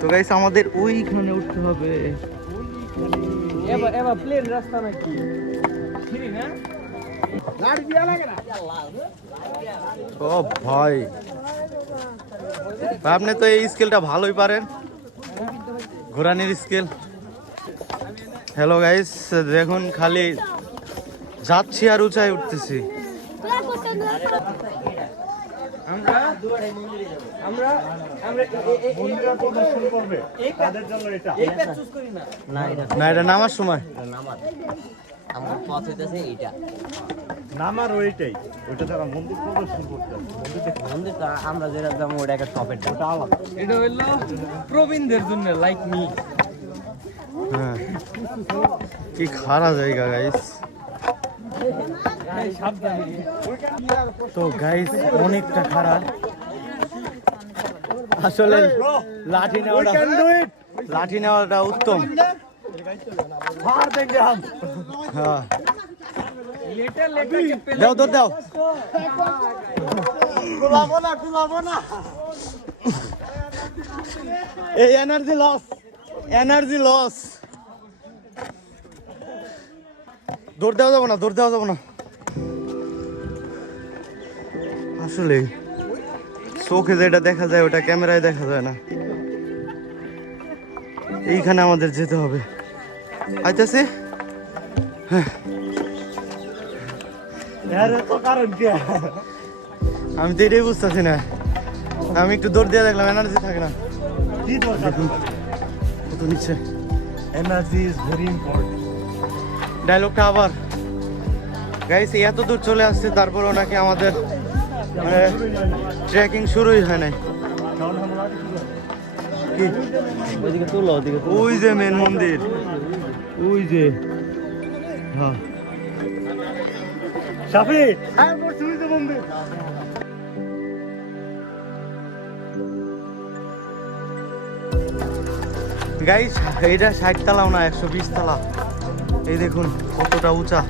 তো গাইস আমাদের ওইখানে উঠতে হবে। এবার প্লেন রাস্তা নাকি ফ্রি না গাড়ি দিয়া লাগে না। ও ভাই আপনি তো এই স্কেলটা ভালোই পারেন, ঘোরানির স্কেল। হ্যালো গাইস, দেখুন খালি যাচ্ছি আর উঁচাই উঠতেছি। আমরা আমরা আমরা মন্দির প্রদর্শন করবে তাদের জন্য এটা এই প্যাচ চুজ করি না। না এটা নামার সময় নামার আমার পথ হইতেছে এইটা নামার ওইটাই, ওইটা তারা মন্দির প্রদর্শন করতে মন্দির তো আমরা যেটা যাবো ওটা একটা শপের ওটা আলাদা। এটা হইলো প্রবীণদের জন্য, লাইক মি। হ্যাঁ কি খারাপ জায়গা গাইস। তো গাইস অনেকটা খারাপ আসলে। লাঠি নেওয়াটা উত্তম। হ্যাঁ দাও দৌড় দাও। এই এনার্জি লস, এনার্জি লস। দৌড় দেওয়া যাবো না, দৌড় দেওয়া যাবো না। আসলে চোখে যেটা দেখা যায় ওটা ক্যামেরায় দেখা যায় না। এইখানে আমাদের যেতে হবে। আইতাছি। হ্যাঁ আমি তো এটাই বুঝতেছি না। আমি একটু দৌড় দিয়ে দেখলাম, এনার্জি থাকে না। দেখুন কত নিচ্ছে। Energy is very important. ডায়লগটা আবার গাইস, এত দূর চলে আসছে তারপরও নাকি আমাদের ট্রেকিং শুরুই হয় নাই। ওইদিকে তুলো, ওইদিকে ওই যে মেন মন্দির, ওই যে। হ্যাঁ শাফি হ্যাঁ বলছি ওই যে মন্দির। গাইস এইটা 60 তলাও না, 120 তলা। এই দেখুন কতটা উঁচা,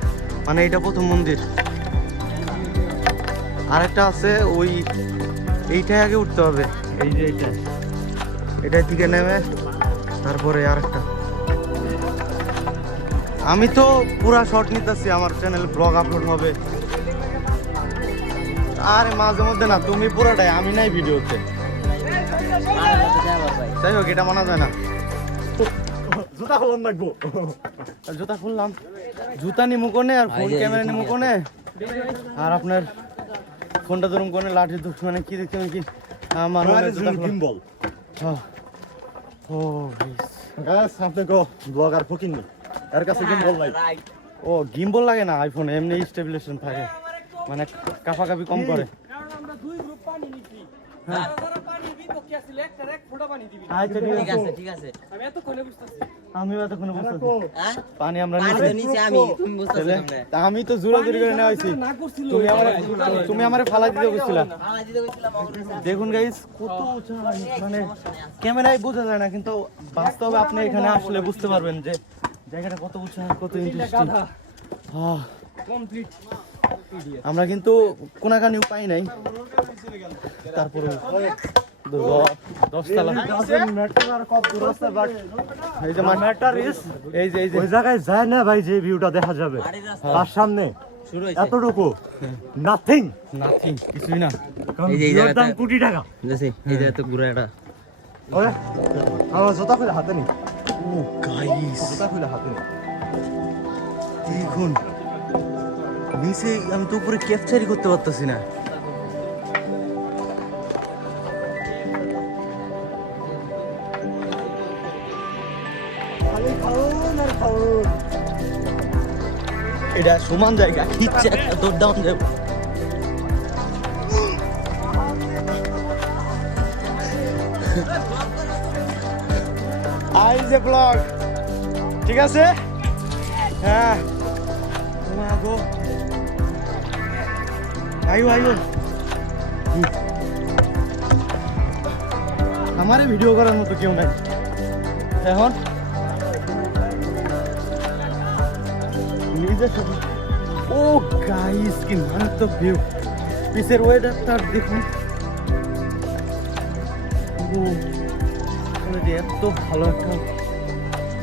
মানে এটা প্রথম মন্দির। আরেকটা আছে ওই, এইটাই আগে উঠতে হবে। এই যে এইটা, এটার দিকে নেমে তারপরে আরেকটা। আমি তো পুরা শর্ট নিতেছি, আমার চ্যানেলে ব্লগ আপলোড হবে। আরে মাঝে মধ্যে না, তুমি পুরাটাই, আমি নাই ভিডিওতে। যাই হোক এটা মানা যায় না। জুতা খোলন লাগবো। জুতা খুললাম, জুতা নিমু কোনে আর ফোন ক্যামেরা নিমু কোনে, আর আপনার ফোনটা ধরুন কোনে, লাঠি দুঃখ মানে কি দেখতে কি আমার গিম্বল। হ্যাঁ ও গাইস আপনি গো ব্লগার ফকিং নি, এর কাছে গিম্বল নাই। ও গিম্বল লাগে না আইফোন, এমনি স্টেবিলাইজেশন থাকে, মানে কাফাকাফি কম করে। কারণ আমরা দুই গ্রুপ পানি নিছি। হ্যাঁ। যারা পানি বিপক্ষে আছিল একটা এক ফোঁটা পানি দিবি। আচ্ছা ঠিক আছে ঠিক আছে। আমি এতক্ষণে বুঝতাছি। আমিও এতক্ষণ বুঝতেছি হ্যাঁ পানি আমরা পানি তো নিচে আমি, তুমি বুঝতেছো না। তা আমি তো জোরে জোরে করে নেওয়া হয়েছি। না করছিল তুমি আমারে ফালাই দিতে গেছিলা। আলা দিতে কইছিলাম আমার। দেখুন গাইস কত উঁচা, মানে ক্যামেরায় বোঝা যায় না, কিন্তু বাস্তবে আপনি এখানে আসলে বুঝতে পারবেন যে জায়গাটা কত উঁচা, কত ইন্টারেস্টিং। হ্যাঁ কমপ্লিট। আমরা কিন্তু কোনাকানি পাই নাই, তারপরে 10 তলা। এই যে ম্যাটার ইজ এই যে ওই জায়গায় যায় না ভাই, যে ভিউটা দেখা যাবে তার সামনে শুরু হইছে। এতটুকু নাথিং, নাথিং, কিছুই না। এই যে এই দাম জায়গাটা- কোটি টাকা। দেখছি এই যে এত ঘুরে এটা ওরে আমার জুতা খুলে হাতে নি, ও গাইস জুতা খুলে হাতে নি। দেখুন নিচে, আমি তো উপরে ক্যাপচারই করতে পারতেছি না। খালি খাউন আর খাউন। এটা সমান জায়গা, ইচ্ছে একটা দৌড় ডাউন যাবো। আই যে ব্লগ, ঠিক আছে। হ্যাঁ গো আয়ো আয়ো, আমারে ভিডিও করার মতো কেউ নাই এখন। নিজে ও গাইস কি মারাত্মক ভিউ, পিছের ওয়েদারটা দেখুন। ও যে এত ভালো একটা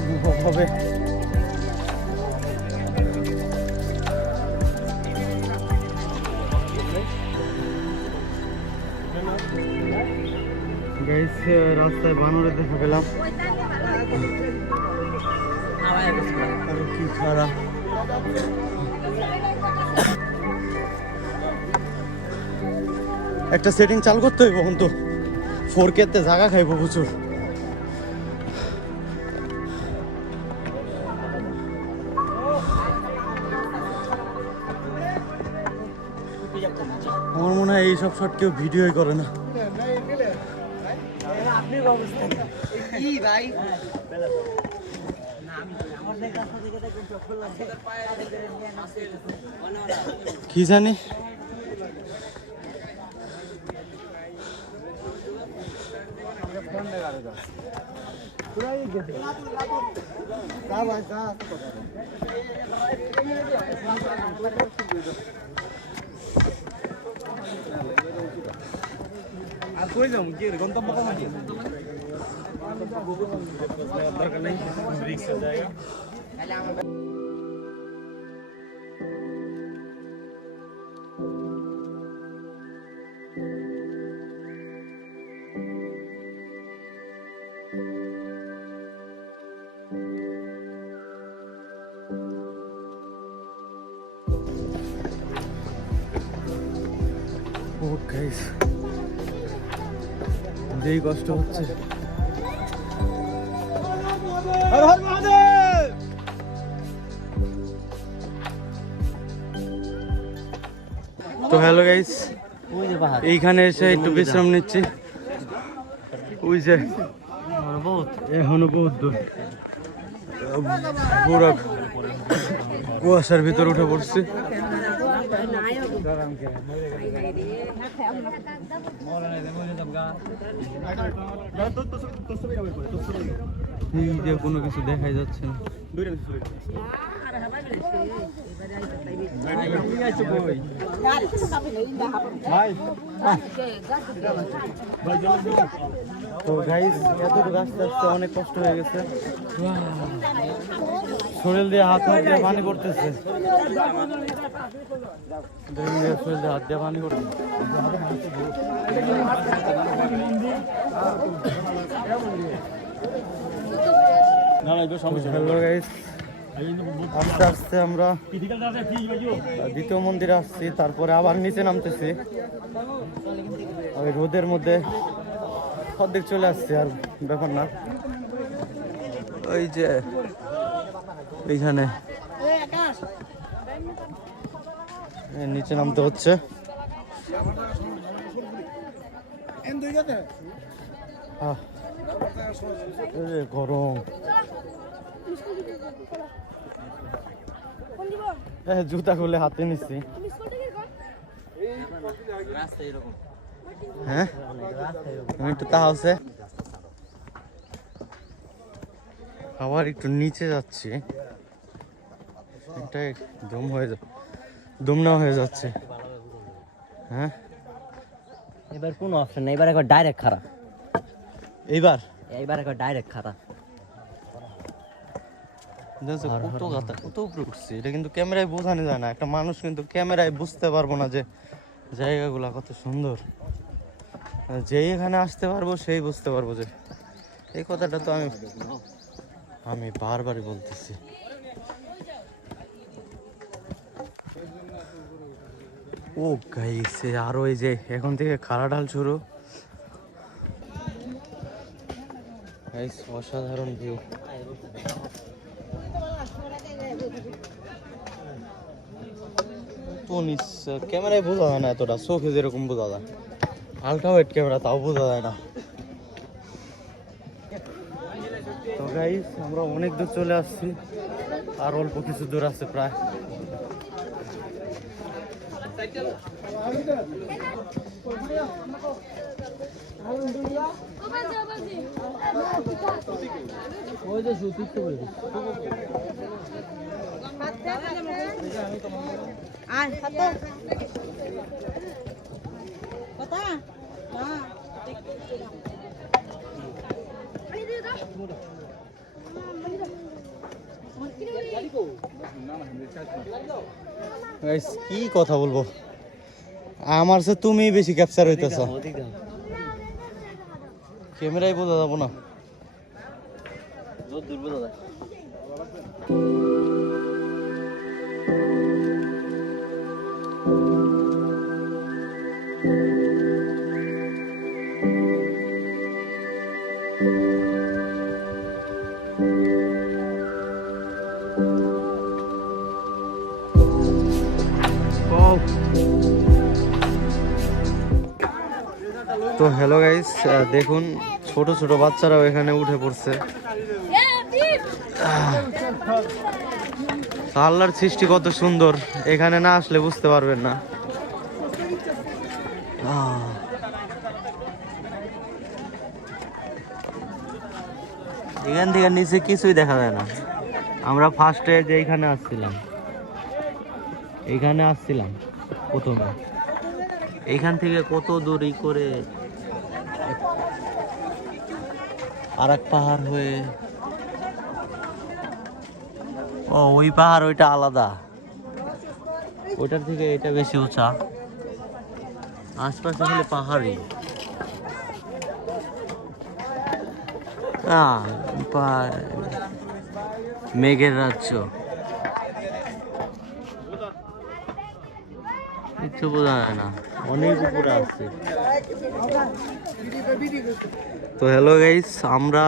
অনুভব হবে। গাইস রাস্তায় বানরে দেখা পেলাম, আরো কি খারাপ। একটা সেটিং চালু করতে হইব কিন্তু 4K তে জায়গা খাইব প্রচুর। আমার মনে হয় এইসব শট কেউ ভিডিওই করে না। কি জানি আর কই যাম কি গন্তব্য কম আছে দরকার নেই রিক্সের জায়গা। ও গাইস যেই কষ্ট হচ্ছে। হর হর মহাদেব। তো হ্যালো গাইস, ওই যে পাহাড় এইখানে এসে একটু বিশ্রাম নিচ্ছি। ওই যে এখনো বহুত দূর, পুরো কুয়াশার ভিতর উঠে পড়ছি। এই যে কোনো কিছু দেখাই যাচ্ছে না। তো গাইস এতটুকু আস্তে আস্তে অনেক কষ্ট হয়ে গেছে, শরীর দিয়ে হাত দিয়ে পানি পড়তেছে, শরীর দিয়ে হাত দিয়ে পানি পড়তেছে। হ্যালো গাইস, আস্তে আস্তে আমরা দ্বিতীয় মন্দিরে আসছি, তারপরে আবার নিচে নামতেছি। ওই রোদের মধ্যে অর্ধেক চলে আসছে, আর ব্যাপার না। ওই যে এইখানে নিচে নামতে হচ্ছে। গরম, জুতা খুলে হাতে নিচ্ছি। হ্যাঁ একটু তা আছে, আবার একটু নিচে যাচ্ছি, এটা দুমনা হয়ে যাচ্ছে। হ্যাঁ এবার কোনো অপশন নেই, এবার একবার ডাইরেক্ট খারাপ। এইবার একবার ডাইরেক্ট খারাপ। কত গাতা, কত উপরে উঠছে, এটা কিন্তু ক্যামেরায় বোঝানো যায় না। একটা মানুষ কিন্তু ক্যামেরায় বুঝতে পারবো না যে জায়গাগুলা কত সুন্দর। যেই এখানে আসতে পারবো সেই বুঝতে পারবো যে এই কথাটা তো আমি বারবারই বলতেছি। ও গাইস আরো এই যে এখন থেকে খাড়া ঢাল শুরু। গাইস অসাধারণ ভিউ। তো ক্যামেরায় বোঝা যায় না এতটা, চোখে যেরকম বোঝা যায়, আলট্রা ওয়াইড ক্যামেরা তাও বোঝা যায় না। তো গাইস আমরা অনেক দূর চলে আসছি, আর অল্প কিছু দূর আছে প্রায়। Guys, কি কথা বলবো, আমার সে তুমি বেশি ক্যাপচার হইতেছ, ক্যামেরায় বোঝা যাবো না। দূর বোঝা যায়। তো হ্যালো গাইস, দেখুন ছোট ছোট বাচ্চারাও এখানে উঠে পড়ছে। আল্লাহর সৃষ্টি কত সুন্দর, এখানে না আসলে বুঝতে পারবেন না। এখান থেকে নিচে কিছুই দেখা যায় না। আমরা ফার্স্টে যে এইখানে আসছিলাম প্রথমে, এইখান থেকে কত দূরই করে আর এক পাহাড় হয়ে, ও ওই পাহাড় ওইটা আলাদা, ওইটার থেকে এটা বেশি উঁচা, আশপাশে হলে পাহাড়ই। মেঘের রাজ্য, কিচ্ছু বোঝা যায় না, অনেক উপরে আছে। তো হ্যালো গাইস, আমরা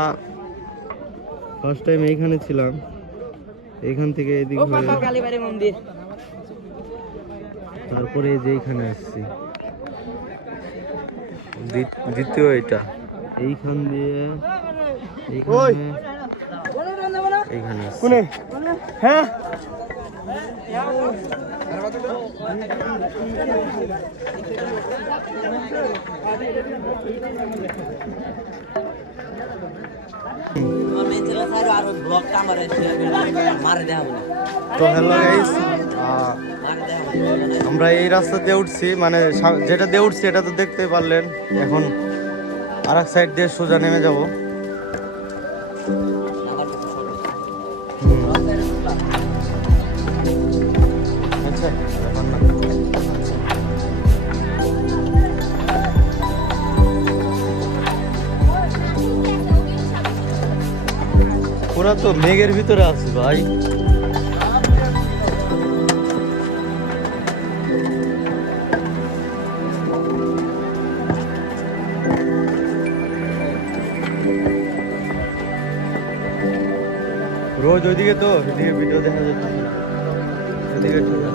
ফার্স্ট টাইম এইখানে ছিলাম, এইখান থেকে এদিক হয়ে কালীবাড়ি মন্দির, তারপরে এই যে এইখানে আসছি, দ্বিতীয় এটা, এইখান দিয়ে এইখানে আসছি। হ্যাঁ তো হ্যালো গাইস, আমরা এই রাস্তা দিয়ে উঠছি, মানে যেটা দিয়ে উঠছি এটা তো দেখতে পারলেন। এখন আর এক সাইড দিয়ে সোজা নেমে যাব। আচ্ছা, ব্যাপার না। ওরা তো মেঘের ভিতরে আছে ভাই। রোজ ওইদিকে তো এদিকে ভিডিও দেখা যাচ্ছে না, এদিকে একটু যা।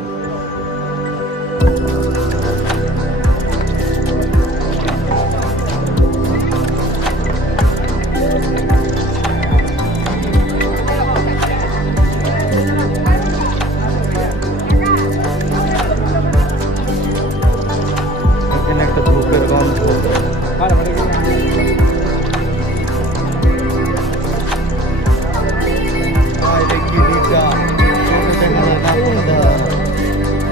এখানে একটা ধূপের গন্ধ,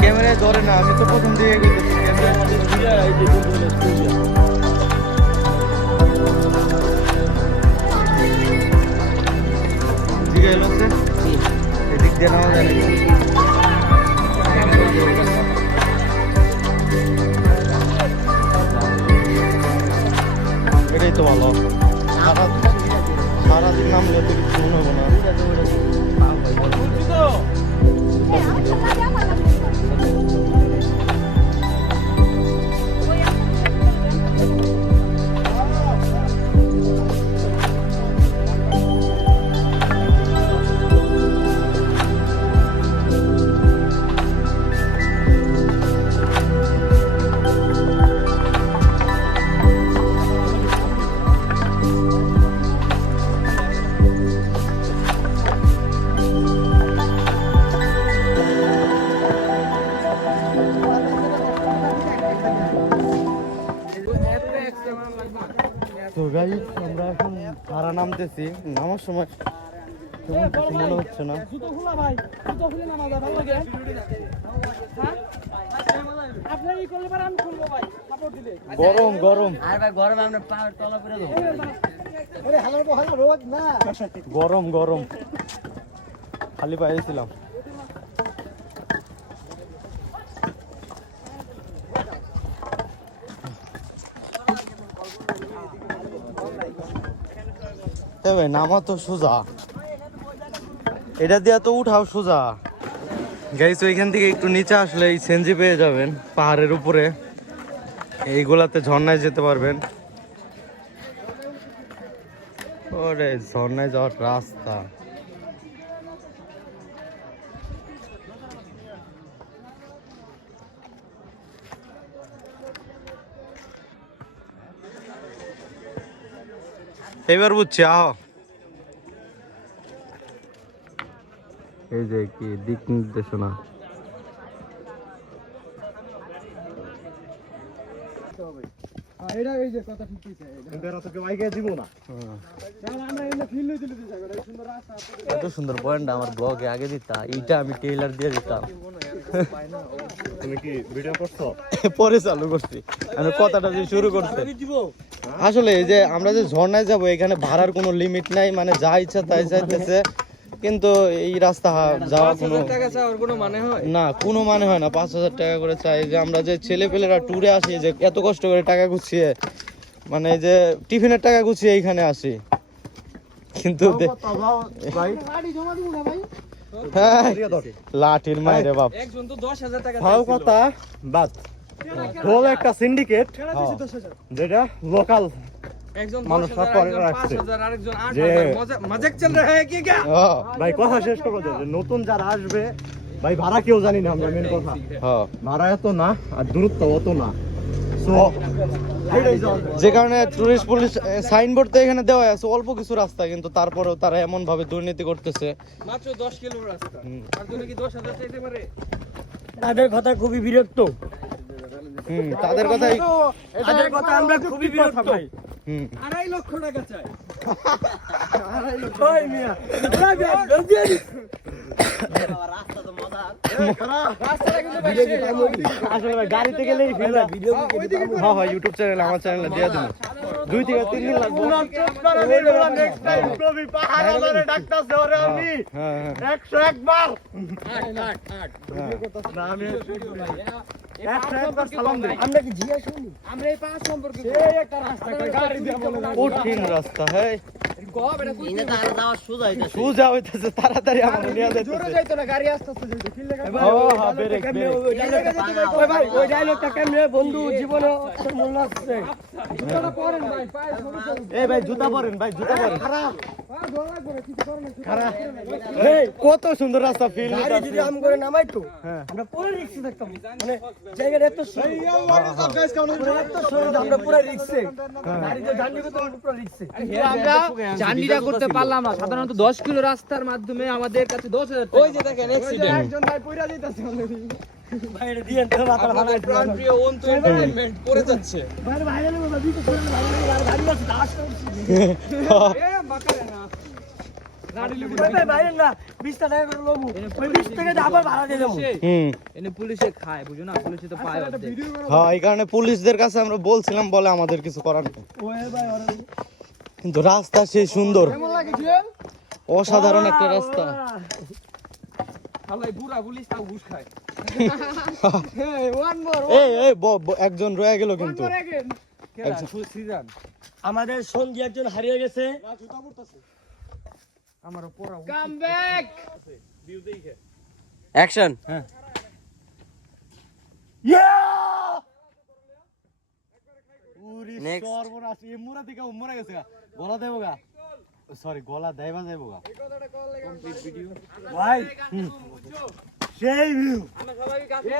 ক্যামেরায় ধরে না, আমি তো প্রথম দিকে গেছি ক্যামেরার মধ্যে এলো সে এদিক দিয়ে নেওয়া যায় নাকি? এটাই তো ভালো, সারাদিন নামলে তো কিছু মনে হবো না। তো গাইস, আমরা এখন ভাড়া নামতেছি, নামার সময় তেমন কিছু মনে হচ্ছে না। জুতো খোলা ভাই, জুতো খুলে নামা যায়, ভালো লাগে। হ্যাঁ আপনি এই করলে পরে আমি খুলবো ভাই, সাপোর্ট দিলে। গরম গরম, আর ভাই গরমে আমরা পা তলা করে দেবো। আরে হ্যালো গরম গরম খালি পাইছিলাম। ভাই নামা তো সোজা, এটা দিয়া তো উঠাও সোজা। গাইস ওইখান থেকে একটু নিচে আসলে এই সেনজি পেয়ে যাবেন পাহাড়ের উপরে, এইগুলাতে ঝর্ণায় যেতে পারবেন। ওরে ঝর্ণায় যাওয়ার রাস্তা। এবার বুঝছি আহ, এই যে কি দিক নির্দেশনা। এত সুন্দর পয়েন্ট আমার ব্লগে আগে দিতা, এইটা আমি টেইলার দিয়ে দিতাম। তুমি কি ভিডিও করছো? পরে চালু করছি, আমি কথাটা যে শুরু করছি। আসলে এই যে আমরা যে ঝর্ণায় যাব এখানে ভাড়ার কোনো লিমিট নাই, মানে যা ইচ্ছা তাই চাইতেছে, কিন্তু এই রাস্তা যাওয়া কোনো না, কোনো মানে হয় না। 5,000 টাকা করে চাই। যে আমরা যে ছেলে পেলেরা ট্যুরে আসি, যে এত কষ্ট করে টাকা গুছিয়ে, মানে এই যে টিফিনের টাকা গুছিয়ে এইখানে আসি, কিন্তু হ্যাঁ লাঠির মায়েরে বাপ। একজন তো 10,000 টাকা কথা বাদ হল একটা সিন্ডিকেট যেটা লোকাল একজন মানুষ সব করে রাখছে, 5,000 আরেকজন 8,000 মজাক চল रहा है কি क्या ভাই কথা শেষ করো। যে নতুন যারা আসবে ভাই ভাড়া কেউ জানি না আমরা, মেন কথা হ্যাঁ ভাড়া এত না আর দূরত্ব অত না। যে কারণে টুরিস্ট পুলিশ সাইনবোর্ড তো এখানে দেওয়া আছে অল্প কিছু রাস্তা, কিন্তু তারপরেও তারা এমন ভাবে দুর্নীতি করতেছে। মাত্র 10 কিলো রাস্তা, আর জন্য কি 10,000 চাইতে পারে? তাদের কথা খুবই বিরক্ত। তাদের কথা আমরা খুবই বিরক্ত ভাই। 2.5 লক্ষ টাকা চাই। ওই মিয়া রাস্তা তো মজার, রাস্তাটা কিন্তু ভাই শেষ। আসলে ভাই গাড়িতে গেলেই ভিডিও হ্যাঁ হ্যাঁ ইউটিউব চ্যানেল আমার চ্যানেলে দিয়ে দেবো। 2 থেকে 3 দিন লাগবে। নেক্সট টাইম কবি পাহাড় ধরে ডাকতাছে ওরে আমি 101 বার 8 না আমি 101 বার সালাম দেই। আমরা কি জিয়া শুনি? আমরা এই পাঁচ সম্পর্কে এই একটা রাস্তা গাড়ি দিয়ে বলে কঠিন রাস্তা হ্যাঁ, ইনে তো আর যাওয়া সোজা হইতাছে। সোজা হইতেছে, তাড়াতাড়ি আমার নিয়ে জোরে যাইতেছে। যাইতো না, গাড়ি আস্তে আস্তে যাইতো কি লাগা ও হ্যাঁ ব্রেক ওই ভাই ওই ডায়লগটা কেমনে বন্ধু জীবনে মনে আছে? জুতাটা পরেন ভাই, পায়ে সরু সরু এই ভাই জুতা পরেন, ভাই জুতা পরেন। পা ধোয়া করে কিছু করেন না। খারাপ এই কত সুন্দর রাস্তা ফিল গাড়ি যদি আম করে নামাইতো আমরা পুরো রিক্সে থাকতাম, মানে জায়গাটা এত সুন্দর, এত সুন্দর আমরা পুরো রিক্সে গাড়িতে জার্নি করতে পুরো রিক্সে। আমরা জার্নিটা করতে পারলাম না, সাধারণত 10 কিলো রাস্তার মাধ্যমে আমাদের কাছে 10,000 টাকা। ওই যে দেখেন অ্যাক্সিডেন্ট, একজন ভাই পইরা যাইতাছে অলরেডি। ভাই এটা দিয়ে তো মাথা ভালো আছে। প্রিয় অন্ত এন্টারটেইনমেন্ট পড়ে যাচ্ছে। ভাই ভাইরাল হবে ভিডিও করে ভাইরাল আছে দাস করছি। এ বাকারে না গাড়ি লিবি ভাই ভাইরাল না 20 টাকা করে লবু, ওই 20 টাকা দিয়ে আবার ভাড়া দিয়ে দেবো। এনে পুলিশে খায়, বুঝো না, পুলিশে তো পায় অর্ধেক। হ্যাঁ এই কারণে পুলিশদের কাছে আমরা বলছিলাম, বলে আমাদের কিছু করার নেই। ওই ভাই কিন্তু রাস্তা সেই সুন্দর, কেমন লাগছিল? অসাধারণ একটা রাস্তা। আল্লাহ বুড়া পুলিশ তাও ঘুষ খায়। এই ওয়ান মোর এই এই একজন রয়ে গেল কিন্তু। কেডা সিজন আমাদের সঙ্গী একজন হারিয়ে গেছে। আমারও পড়া কাম ব্যাক ভিউ দেখে অ্যাকশন। হ্যাঁ নেক্সট সর্বনাশ, এই মুরা থেকে মরে গেছে গা, গলা দেবো গা, সরি গলা দেবা যাইবো গা। কমপ্লিট ভিডিও ভাই সেই ভিউ, আমরা সবাই কাছে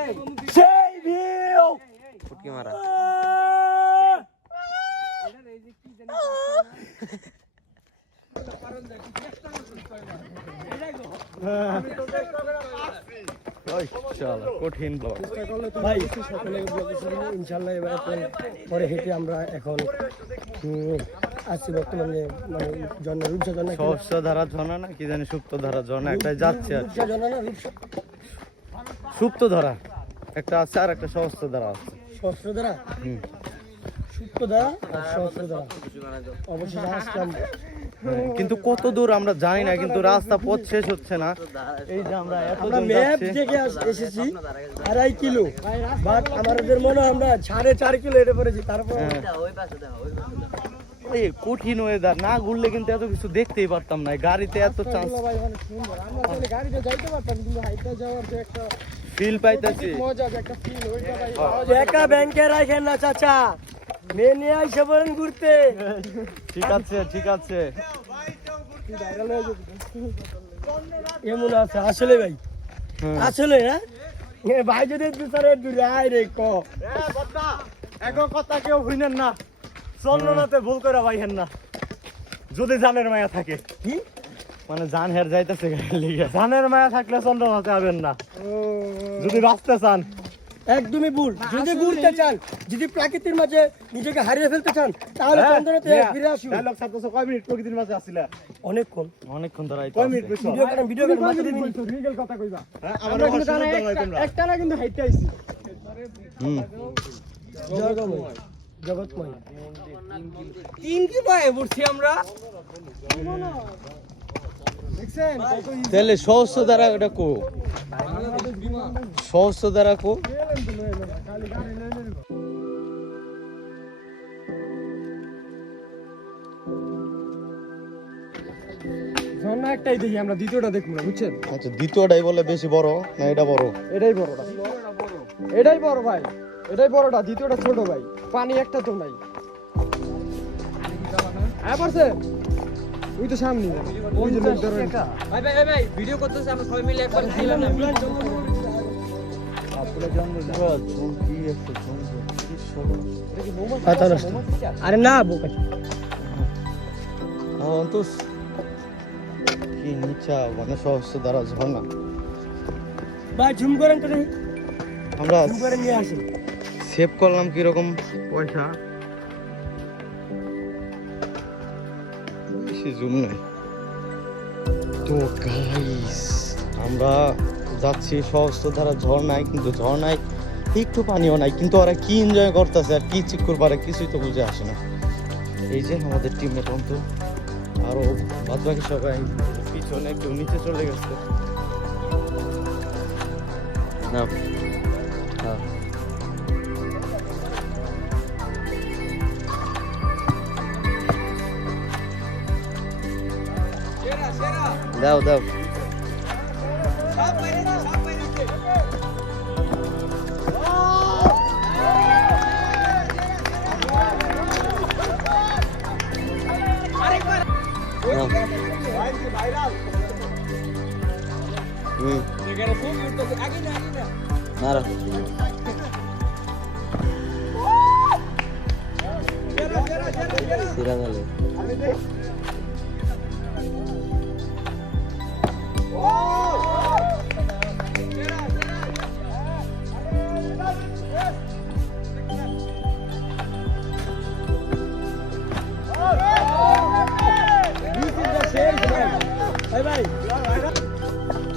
সেই ভিউ ফুটকি মারা। এটা এই যে কি জানি কারণ দেখি চেষ্টা করতে হয় না। এটাই গো আমি তো চেষ্টা করে আসছি। ওই শালা কঠিন ব্লগ। ভাই সকলে ইনশাআল্লাহ এবার পরে হেঁটে আমরা এখন আসছি বর্তমানে মানে রূপসা ঝর্ণা, সহস্র ধারা ঝর্ণা না কি জানি, সুপ্ত ধারা ঝর্ণা একটা যাচ্ছে আর কি। রূপসা ঝর্ণা না রূপসা সুপ্ত ধারা একটা আছে আর একটা সহস্র ধারা আছে। সহস্রধারা, সুপ্তধারা আর সহস্রধারা। অবশ্যই আসলাম কিন্তু কত দূর আমরা জানি না, কিন্তু রাস্তা পথ শেষ হচ্ছে না। এই যে আমরা এত আমরা দূর ম্যাপ যাচ্ছি। থেকে এসেছি 2.5 কিলো, বাট আমাদের মনে হয় আমরা 4.5 কিলো হেঁটে পড়েছি। তারপর এই কঠিন ওয়েদার, না ঘুরলে কিন্তু এত কিছু দেখতেই পারতাম না। গাড়িতে এত চান্স ভাই অনেক সুন্দর। আমরা আসলে গাড়িতে যাইতে পারতাম, কিন্তু হাইটে যাওয়ার যে একটা ফিল পাইতেছি। মজা, যে একটা ফিল, ওইটা ভাই একা ব্যাংকে রাখেন না চাচা, মেয়ে নিয়ে আইসে বলেন ঘুরতে। ঠিক আছে ঠিক আছে। ভাইরাল হয়ে যেত। এমন আছে আসলে ভাই, আসলে হ্যাঁ ভাই যদি বিচারে দূরে আয় রে ক এখন কথা কেউ হইনেন না, চন্দ্রনাথে ভুল করে পাইহেন না যদি জানের মায়া থাকে। কি মানে জান হের যাইতেছে গাড়ির লিগে। জানের মায়া থাকলে চন্দ্রনাথে হবেন না, যদি বাঁচতে চান। একদমই ভুল। যদি ঘুরতে চান, যদি প্রাকৃতির মাঝে নিজেকে হারিয়ে ফেলতে চান, তাহলে চন্দ্রনাথে ফিরে আসুন। ডায়লগ ছাড়তেছো, কয় মিনিট প্রকৃতির মাঝে আসছিলে? অনেকক্ষণ অনেকক্ষণ ধরে কয় মিনিট পেছো? ভিডিও করেন মাঝে দিন। রিয়েল কথা কইবা। হ্যাঁ, আমার কথা শুনতে হয় তোমরা। একটা না কিন্তু হাইটে আইছি। জগৎময় জগৎময়। 3 কি পায়ে পড়ছি আমরা। দেখছেন কত তাহলে সহস্র দ্বারা এটা কো, সহস্র দ্বারা কো। ঝর্ণা একটাই দেখি, আমরা দ্বিতীয়টা দেখবো না, বুঝছেন? আচ্ছা দ্বিতীয়টাই বলে বেশি বড় না এটা বড়? এটাই বড়টা, এটাই বড় ভাই, এটাই বড়টা, দ্বিতীয়টা ছোট ভাই। পানি একটা তো নাই। হ্যাঁ পারছে, ওই তো সামনে ওই যে লোক ধরে। ভাই ভাই ভাই ভিডিও করতেছে, আমরা সবাই মিলে একবার ছিলাম না। আরে না বোকা, কি নিচা মানে সহস্র দ্বারা ঝর্ণা। ভাই ঝুম করেন তো দেখি, আমরা ঝুম করে নিয়ে আসেন। সেভ করলাম কিরকম পয়সা, বেশি জুম নাই তো গাইস। আমরা যাচ্ছি সহস্র ধারা ঝর্ণায়, কিন্তু ঝর্ণায় একটু পানিও নাই, কিন্তু ওরা কি এনজয় করতেছে আর কি চিকুর পারে কিছুই তো বুঝে আসে না। এই যে আমাদের টিমমেট অন্ত, আরো বাদ বাকি সবাই পিছনে একটু নিচে চলে গেছে। না হ্যাঁ দাও দাও। মারো সিরা গেলে।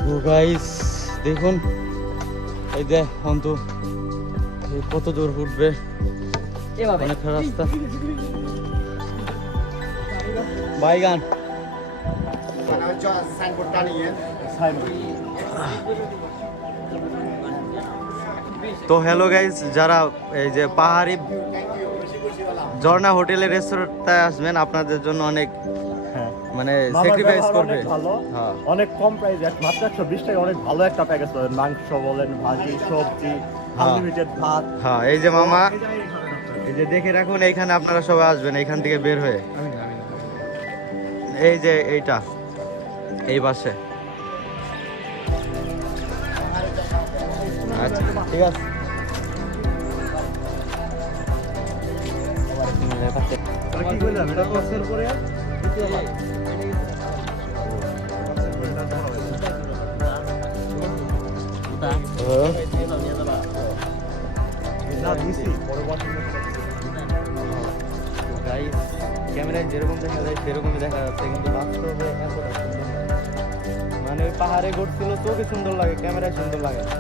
তো গাইস দেখুন, এই যে অন্তু কত দূর উঠবে, অনেকটা রাস্তা। বাইগান তো হ্যালো গাইস, যারা এই যে পাহাড়ি ঝর্ণা হোটেলের রেস্টুরেন্টে আসবেন, আপনাদের জন্য অনেক মানে স্যাক্রিফাইস করবে। হ্যাঁ অনেক কম প্রাইসে, মাত্র 120 টাকা অনেক ভালো একটা প্যাকেজ পাবেন। মাংস বলেন, ভাজি, সবজি, আনলিমিটেড ভাত। হ্যাঁ এই যে মামা, এই যে দেখে রাখুন, এইখানে আপনারা সবাই আসবেন এইখান থেকে বের হয়ে। এই যে এইটা এই পাশে। আচ্ছা ঠিক আছে। কি বললাম, এটা ক্রসের পরে না দিছি পরবর্তী গাইস ক্যামেরায় যেরকম দেখা যায় সেরকমই দেখা যাচ্ছে, কিন্তু বাস্তবে এতটা সুন্দর না। মানে ওই পাহাড়ে ঘুরছিল চোখে সুন্দর লাগে, ক্যামেরায় সুন্দর লাগে না।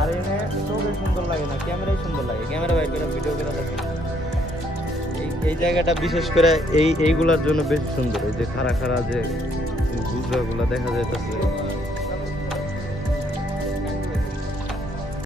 আর এনে চোখে সুন্দর লাগে না, ক্যামেরায় সুন্দর লাগে। ক্যামেরা বাইর করে ভিডিও করে দেখেন, এই এই জায়গাটা বিশেষ করে এইগুলার জন্য বেশি সুন্দর, এই যে খাড়া খাড়া যে গুজরাগুলা দেখা যাইতেছে